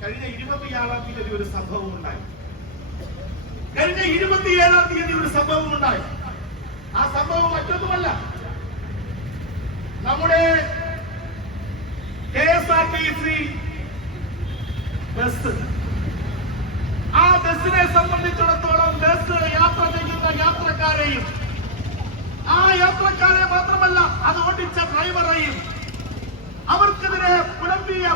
കഴിഞ്ഞ ഇരുപത്തിയാറാം തീയതി ഒരു സംഭവം ഉണ്ടായി. കഴിഞ്ഞ ഇരുപത്തിയേഴാം തീയതി ഒരു സംഭവം ഉണ്ടായി. ആ സംഭവം മറ്റൊന്നുമല്ല. നമ്മുടെ K S R T C bus. ആ ബസ്സിനെ സംബന്ധിച്ചിടത്തോളം ബസ് യാത്ര ചെയ്യുന്ന യാത്രക്കാരെയും ആ യാത്രക്കാരെ മാത്രമല്ല അത് ഓടിച്ച ഡ്രൈവറെയും അവർക്കെതിരെ പുലമ്പിയ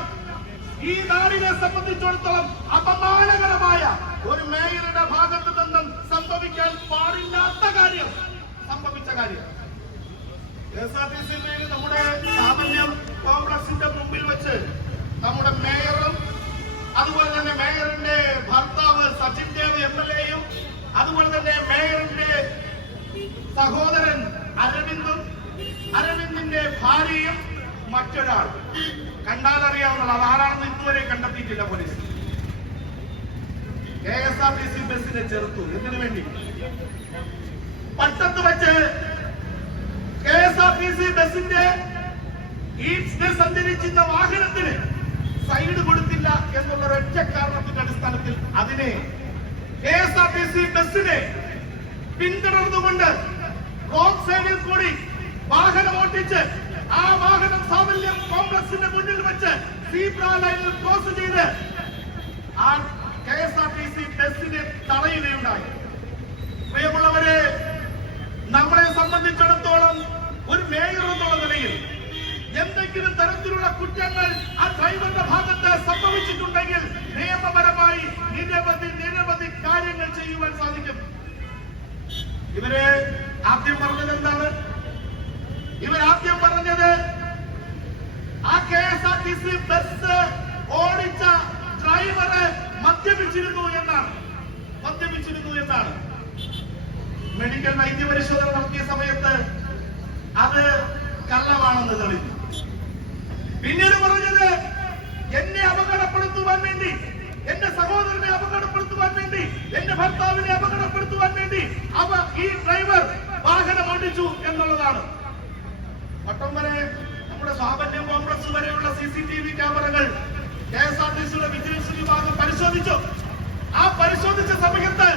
ഈ നാടിനെ സംബന്ധിച്ചിടത്തോളം അപമാനകരമായ ഒരു മേയറുടെ ഭാഗത്തു നിന്നും സംഭവിക്കാൻ പാടില്ലാത്ത കാര്യം സംഭവിച്ച കാര്യം. എസ് ആർ ടി സി നമ്മുടെ സാമന്യം കോൺഗ്രസിന്റെ മുമ്പിൽ വെച്ച് നമ്മുടെ മേയറും അതുപോലെ തന്നെ മേയറിന്റെ ഭർത്താവ് സച്ചിൻ ദേവ് എം എൽ എയും അതുപോലെ തന്നെ മേയറിന്റെ സഹോദരൻ അരവിന്ദും അരവിന്ദിന്റെ ഭാര്യയും മറ്റൊരാൾ. കണ്ടാലറിയാവുന്ന അറിയാവുന്നത് അത് ആരാണെന്ന് ഇതുവരെ കണ്ടെത്തിയിട്ടില്ല police. K S R T C ബസ്സിനെ ചെറുത്തു എന്തിനു വേണ്ടി. പട്ടത്ത് വെച്ച് K S R T C ബസിന്റെ ഈ ബസ് സഞ്ചരിക്കുന്ന വാഹനത്തിന് സൈഡ് കൊടുത്തില്ല എന്നുള്ള ഒറ്റ കാരണത്തിന്റെ അടിസ്ഥാനത്തിൽ അതിനെ K S R T C ബസ്സിനെ പിന്തുടർന്നുകൊണ്ട് റോഡ് സൈഡിൽ കൂടി വാഹനം ഓട്ടിച്ച് ആ വാഹനം സാമല്യം കോംപ്ലക്സിന്റെ മുന്നിൽ വെച്ച് സീബ്ര ലൈനിൽ ക്രോസ് ചെയ്ത് ആ K S R T C ബസ്സിനെ തടയുകയുണ്ടായി. പ്രിയമുള്ളവരെ നമ്മളെ സംബന്ധിച്ചിടത്തോളം ഒരു മേയർ എന്നുള്ള നിലയിൽ എന്തെങ്കിലും തരത്തിലുള്ള കുറ്റങ്ങൾ ആ ഡ്രൈവറുടെ ഭാഗത്ത് സംഭവിച്ചിട്ടുണ്ടെങ്കിൽ നിയമപരമായി നിരവധി നിരവധി കാര്യങ്ങൾ ചെയ്യുവാൻ സാധിക്കും. ഇവർ ആദ്യം പറഞ്ഞത് എന്താണ്? ഇവർ ആദ്യം പറഞ്ഞത് ആ K S R T C bus ഓടിച്ച ഡ്രൈവറെ മദ്യപിച്ചിരുന്നു എന്നാണ്. മദ്യപിച്ചിരുന്നു എന്നാണ്. മെഡിക്കൽ വൈദ്യപരിശോധന നടത്തിയ സമയത്ത് അത് കള്ളമാണെന്ന് തെളിഞ്ഞു. പിന്നീട് പറഞ്ഞത് എന്നെ അപകടപ്പെടുത്തുവാൻ വേണ്ടി എന്റെ സഹോദരനെ അപകടപ്പെടുത്തുവാൻ വേണ്ടി എന്റെ ഭർത്താവിനെ അപകടപ്പെടുത്തുവാൻ വേണ്ടി അവ ഈ ഡ്രൈവർ വാഹനം ഓടിച്ചു എന്നുള്ളതാണ്. പട്ടം വരെ നമ്മുടെ സ്വാതന്ത്ര്യ കോംപ്ലക്സ് വരെയുള്ള സി സി ടി വി ക്യാമറകൾ കെ എസ് ആർ ടി സിയുടെ വിജിലൻസ് വിഭാഗം പരിശോധിച്ചു. ആ പരിശോധിച്ച സമയത്ത്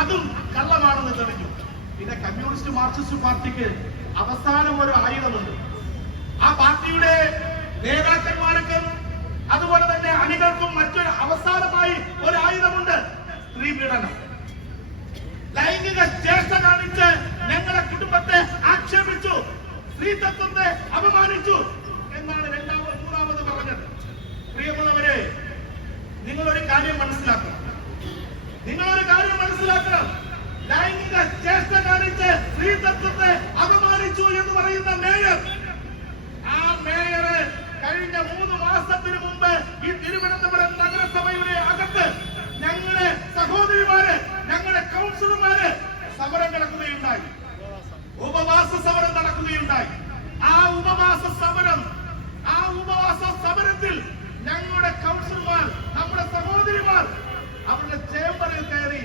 അതും കള്ളമാണെന്ന് തെളിഞ്ഞു. പിന്നെ കമ്മ്യൂണിസ്റ്റ് മാർക്സിസ്റ്റ് പാർട്ടിക്ക് അവസാനം ഒരു ആയുധമുണ്ട്. ആ പാർട്ടിയുടെ നേതാക്കന്മാർക്കും അതുപോലെ തന്നെ അണികൾക്കും മറ്റൊരു അവസാനമായി ഒരു ആയുധമുണ്ട്. സ്ത്രീ പീഡനം. ലൈംഗിക ചേഷ്ട കാണിച്ച് ഞങ്ങളെ കുടുംബത്തെ ആക്ഷേപിച്ചു. സ്ത്രീത്വത്തെ അപമാനിച്ചു എന്നാണ് രണ്ടാമത് മൂന്നാമത് പറഞ്ഞത്. പ്രിയമുള്ളവരെ നിങ്ങളൊരു കാര്യം മനസ്സിലാക്കണം. നിങ്ങളൊരു കാര്യം മനസ്സിലാക്കണം. ലൈംഗിക ചേഷ്ട കാണിച്ച് സ്ത്രീത്വത്തെ അപമാനിച്ചു എന്ന് പറയുന്ന മേയർ. ആ മേയറെ കഴിഞ്ഞ മൂന്ന് മാസത്തിന് മുമ്പ് ഈ തിരുവനന്തപുരം നഗരസഭയുടെ അകത്ത് ഞങ്ങളുടെ സഹോദരിമാര് ഞങ്ങളുടെ കൗൺസിലർമാര് സമരം നടക്കുകയുണ്ടായി ഉപവാസ സമരം നടക്കുകയുണ്ടായി. ആ ഉപവാസ സമരം ആ ഉപവാസ സമരത്തിൽ ഞങ്ങളുടെ കൗൺസിലർമാർ നമ്മുടെ സഹോദരിമാർ അവരുടെ ചേംബറിൽ കയറി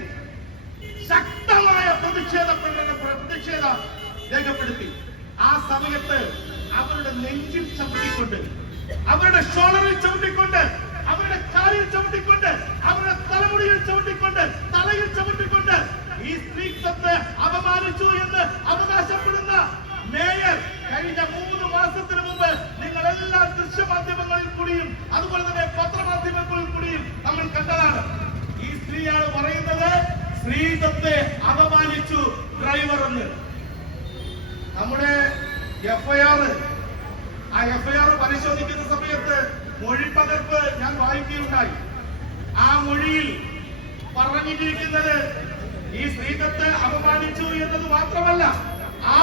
ശക്തമായ പ്രതിഷേധ പ്രകടനം പ്രതിഷേധ രേഖപ്പെടുത്തി. ആ സമയത്ത് അവരുടെ നെഞ്ചിൽ ചവിട്ടിക്കൊണ്ട് അവരുടെ ഷോളറിൽ ചവിട്ടിക്കൊണ്ട് അവരുടെ കാലിൽ ചവിട്ടിക്കൊണ്ട് അവരുടെ തലമുടിയിൽ ചവിട്ടിക്കൊണ്ട് സ്ത്രീത്വത്തെ അപമാനിച്ചു എന്ന് അവകാശപ്പെടുന്ന മേയർ കഴിഞ്ഞ മൂന്ന് മാസത്തിന് മുമ്പ് നിങ്ങൾ എല്ലാ ദൃശ്യമാധ്യമങ്ങളിൽ കൂടിയും അതുപോലെ തന്നെ പത്രമാധ്യമങ്ങളിൽ കൂടിയും നമ്മൾ കണ്ടതാണ്. ഈ സ്ത്രീയാണ് പറയുന്നത് സ്ത്രീത്വത്തെ അപമാനിച്ചു ഡ്രൈവർ എന്ന്. നമ്മുടെ എഫ്ഐആർ ആ എഫ്ഐആർ പരിശോധിക്കുന്ന സമയത്ത് മൊഴിപ്പകർപ്പ് ഞാൻ വായിക്കുകയുണ്ടായി. ആ മൊഴിയിൽ പറഞ്ഞിരിക്കുന്നത് ഈ സ്ത്രീത്വത്തെ അപമാനിച്ചു എന്നത് മാത്രമല്ല ആ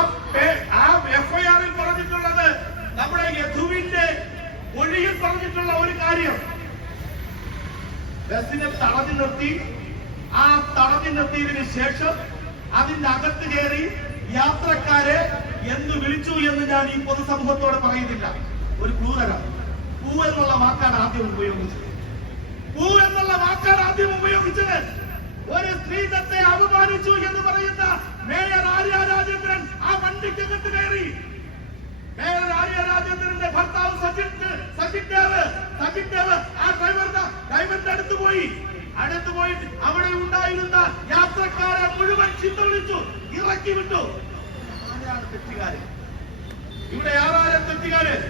ആ എഫ്ഐആറിൽ പറഞ്ഞിട്ടുള്ളത് നമ്മുടെ യഥുവിന്റെ മൊഴിയിൽ പറഞ്ഞിട്ടുള്ള ഒരു കാര്യം. ബസ്സിനെ തടഞ്ഞു നിർത്തി. ആ തടഞ്ഞു നിർത്തിയതിനു ശേഷം അതിന്റെ അകത്ത് കയറി യാത്രക്കാരെ എന്ന് വിളിച്ചു എന്ന് ഞാൻ ഈ പൊതുസമൂഹത്തോട് പറയുന്നില്ല. ഒരു ക്ലൂ തരാം. പൂ എന്നുള്ള വാക്കാണ് ആദ്യം ഉപയോഗിച്ചത്. പൂ എന്നുള്ള വാക്കാണ് ആദ്യം ഉപയോഗിച്ചത്. ഒരു സ്ത്രീത്വത്തെ അപമാനിച്ചു എന്ന് പറയുന്ന മേയർ ആര്യ രാജേന്ദ്രൻ ആ വണ്ടിക്കകത്ത് കയറി. മേയർ ആര്യ രാജേന്ദ്രന്റെ ഭർത്താവ് സജിൻ സജിൻ ദേവ് ആ ഡ്രൈവറുടെ ഡ്രൈവറിന്റെ അടുത്ത് പോയി. അടുത്ത് പോയിട്ട് അവിടെ ഉണ്ടായിരുന്ന യാത്രക്കാരെ മുഴുവൻ ചിന്ത വിളിച്ചു ഇറക്കി വിട്ടു. ആരാണ് തെറ്റുകാരൻ ഇവിടെ ആരാണ് തെറ്റുകാരൻ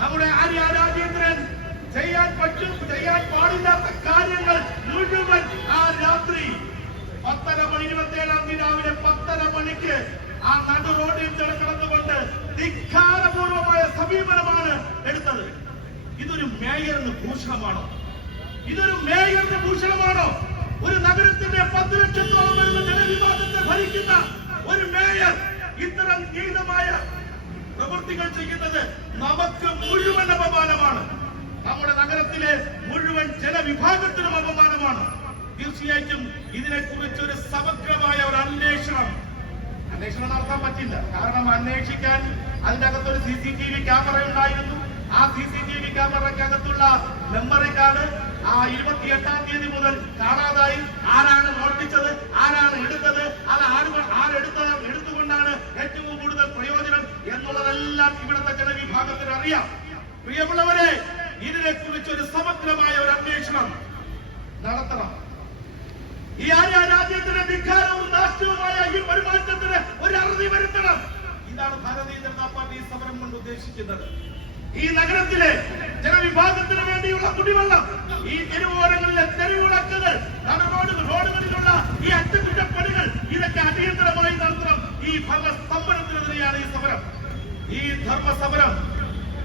നമ്മുടെ ആര്യ രാജേന്ദ്രൻ ചെയ്യാൻ പറ്റും ചെയ്യാൻ പാടില്ലാത്ത കാര്യങ്ങൾ മുഴുവൻ ആ രാത്രി പത്തര മണി ഇരുപത്തേഴാം തീയതി രാവിലെ പത്തര മണിക്ക് ആ നടു റോഡിൽ കൂടെ കടന്നുകൊണ്ട് ധിക്കാരപൂർവമായ സമീപനമാണ് എടുത്തത്. ഇതൊരു മേയറിന് ഭൂഷണമാണോ? ഇതൊരു മേയറിന്റെ ഭൂഷണമാണോ? ഒരു നഗരത്തിന്റെ പത്ത് ലക്ഷത്തോളം വരുന്ന ജനവിവാദത്തെ ഭരിക്കുന്ന ഒരു മേയർ ഇത്തരം നീതമായ പ്രവൃത്തികൾ ചെയ്യുന്നത് നമുക്ക് മുഴുവൻ അപമാനമാണ്. നമ്മുടെ നഗരത്തിലെ മുഴുവൻ ജനവിഭാഗത്തിനും അപമാനമാണ്. തീർച്ചയായിട്ടും ഇതിനെക്കുറിച്ച് ഒരു സമഗ്രമായ ഒരു അന്വേഷണം. അന്വേഷണം നടത്താൻ പറ്റില്ല. കാരണം അന്വേഷിക്കാൻ അതിന്റെ അകത്തൊരു C C T V camera ഉണ്ടായിരുന്നു. ആ സി സി ടി വി ക്യാമറയ്ക്കകത്തുള്ള മെമ്മറി കാർഡ് ആ ഇരുപത്തി എട്ടാം തീയതി മുതൽ കാണാതായി. ആരാണ് മോഷ്ടിച്ചത്? ആരാണ് എടുത്തത്? അത് ആര് ആരെടുത്ത എടുത്തുകൊണ്ടാണ് ഏറ്റവും കൂടുതൽ പ്രയോജനം എന്നുള്ളതെല്ലാം ഇവിടുത്തെ ജനവിഭാഗത്തിന് അറിയാം. പ്രിയമുള്ളവരെ ഇതിനെക്കുറിച്ച് ഒരു സമഗ്രമായ ഒരു അന്വേഷണം നടത്തണം ഈ ആര്യ രാജ്യത്തിന്റെ ധിക്കാരവും നാശവുമായ ഈ പെരുമാറ്റത്തിന് ഒരു അറുതി വരുത്തണം. ഇതാണ് ഭാരതീയ ജനതാ പാർട്ടി സമരം കൊണ്ട് ഉദ്ദേശിക്കുന്നത്. ഈ നഗരത്തിലെ ജനവിഭാഗത്തിന് വേണ്ടിയുള്ള കുടിവെള്ളം ഈ തെരുവോരങ്ങളിലെ തെരുവിളക്കുകൾ റോഡ് റോഡുകളിലുള്ള ഈ അറ്റകുറ്റപ്പണികൾ ഇതൊക്കെ അടിയന്തരമായി നടത്തണം. ഈ ഭരണ സ്തംഭനത്തിനെതിരെയാണ് ഈ സമരം. ഈ ധർമ്മസമരം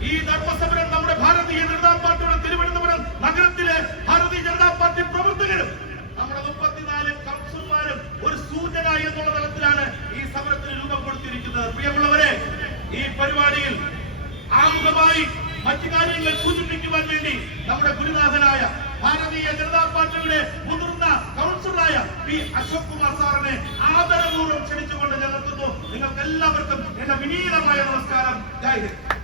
ഈ ധർമ്മസമരം നമ്മുടെ ഭാരതീയ ജനതാ പാർട്ടിയുടെ തിരുവനന്തപുരം നഗരത്തിലെ ഭാരതീയ ജനതാ പാർട്ടി പ്രവർത്തകരും മുപ്പത്തിനാല് കൗൺസിലർമാരും ഒരു സൂചന എന്നുള്ള തലത്തിലാണ് ഈ സമരത്തിന് രൂപം കൊടുത്തിരിക്കുന്നത് പ്രിയമുള്ളവരെ ഈ പരിപാടിയിൽ ആമുഖമായി മറ്റു കാര്യങ്ങൾ സൂചിപ്പിക്കുവാൻ വേണ്ടി നമ്മുടെ ഗുരുനാഥനായ ഭാരതീയ ജനതാ പാർട്ടിയുടെ മുതിർന്ന കൗൺസിലറായ പി അശോക് കുമാർ സാറിനെ ആദരപൂർവം ക്ഷണിച്ചുകൊണ്ട് ഞാൻ നിർത്തുന്നു. നിങ്ങൾക്ക് എല്ലാവർക്കും എന്റെ വിനീതമായ നമസ്കാരം. ജയ് ഹിന്ദ്.